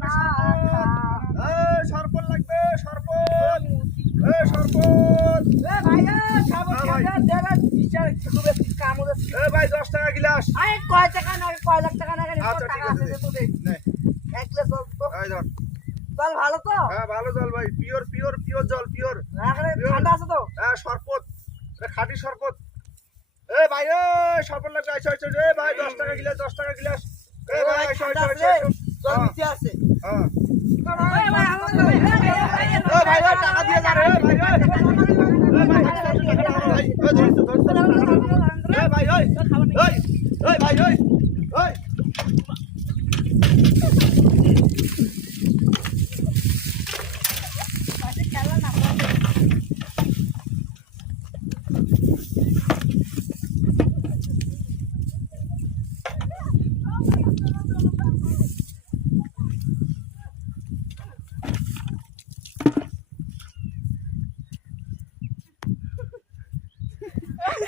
লাগবে সরপত লাগবে সরপত ভাই 10 টাকা গিলাস কয় টাকা না কয় লাখ টাকা না আচ্ছা ঠিক আছে নে চল ভালো তো হ্যাঁ ভালো জল ভাই পিওর জল পিওর ঠান্ডা আছে তো হ্যাঁ শরবত খাঁটি শরবত ভাই শরবত লাগবে আইসো ভাই 10 টাকা গিলাস 10 টাকা গিলাস ভাই আইসো জল নিচে আছে হ্যাঁ ভাই টাকা দিয়ে যা রে ভাই ভাই ভাই